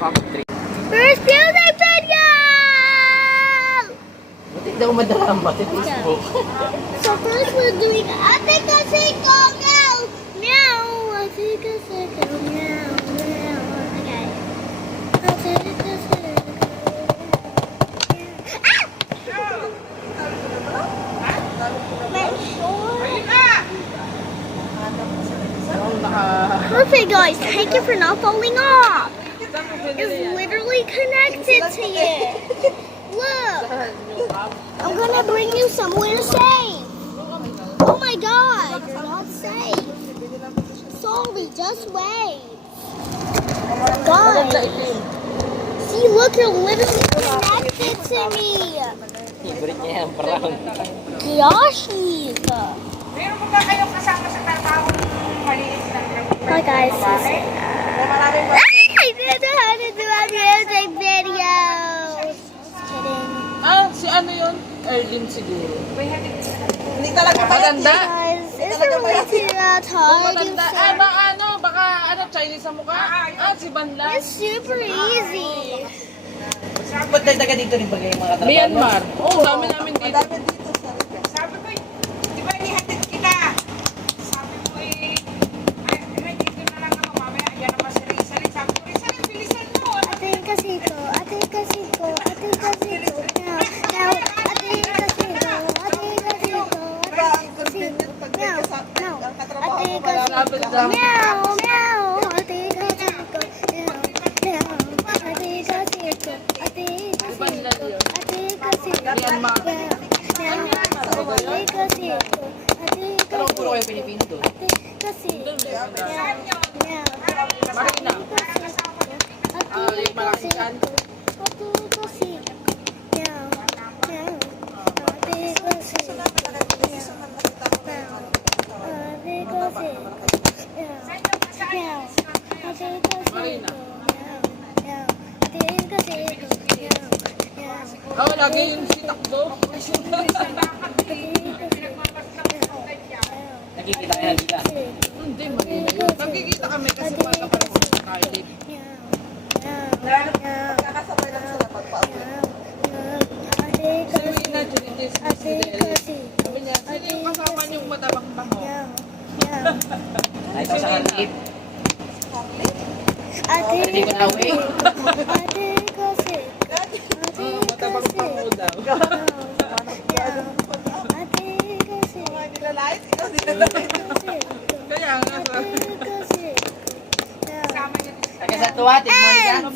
nakaka-trip. First music video! Buti daw madala ang bati Facebook. So first we're doing Ate Kasiko Meow! Meow! Ate Kasiko Meow! Meow! Okay. Ate Kasiko. Ah! Okay guys, thank you for not falling off. It's literally connected to you. Look, I'm gonna bring you somewhere safe. Oh my god, you're not safe. Sorry, just wait. Guys, see, look, you're literally connected to me. Favorite niya yan, brown. Yoshi. Meron mo ba kayong kasama sa trabaho maliit na Hi guys. I didn't know how to do a music video. Just kidding. Ah, si ano yun? Erlin siguro. Hindi talaga Maganda. Guys, is there a way to hard and Maganda. Ah, ba ano? Baka ano, Chinese ang mukha? Ah, si Banla. It's super easy. Ba't daga dito rin bagay yung mga trabaho? Myanmar. Oo, dami namin dito. sabi ko, di ba ihatid kita? Sabi ko ay dito na lang ako mamaya. Ayan naman si Rizalin. Sabi ko, Rizalin, bilisan mo. Ate Kasiko, Ate Kasiko, Ate Kasiko. Now, now, Ate Kasiko, Ate Kasiko, Ate Kasiko. Now, now, Ate Kasiko. Meow, meow, Ate Kasiko. Meow, meow, Ate Kasiko. Ate Banla Kasiko, yun. Ate Kasiko. Myanmar. Meow, meow, Ate Kasiko. Ate Pero puro kayo Kasiko. Pilipino doon. Ate Kasiko. Meow, meow. Marina. Ah, yung malaking kan. Oh, lagi yung sitakbo. Nakikita ka na dila. Hindi, maganda yun. Nagkikita kami kasi pagkapanong sa tayo dito. Si Rina, Junitis, Miss Fidelis. Sabi niya, sino yung kasama niyong matabang bango? Ay, ito sa kanip. Ate Hindi ko na-away. Matabang bango daw. Kaya nga, Taga sa tuwa, tigmo ka.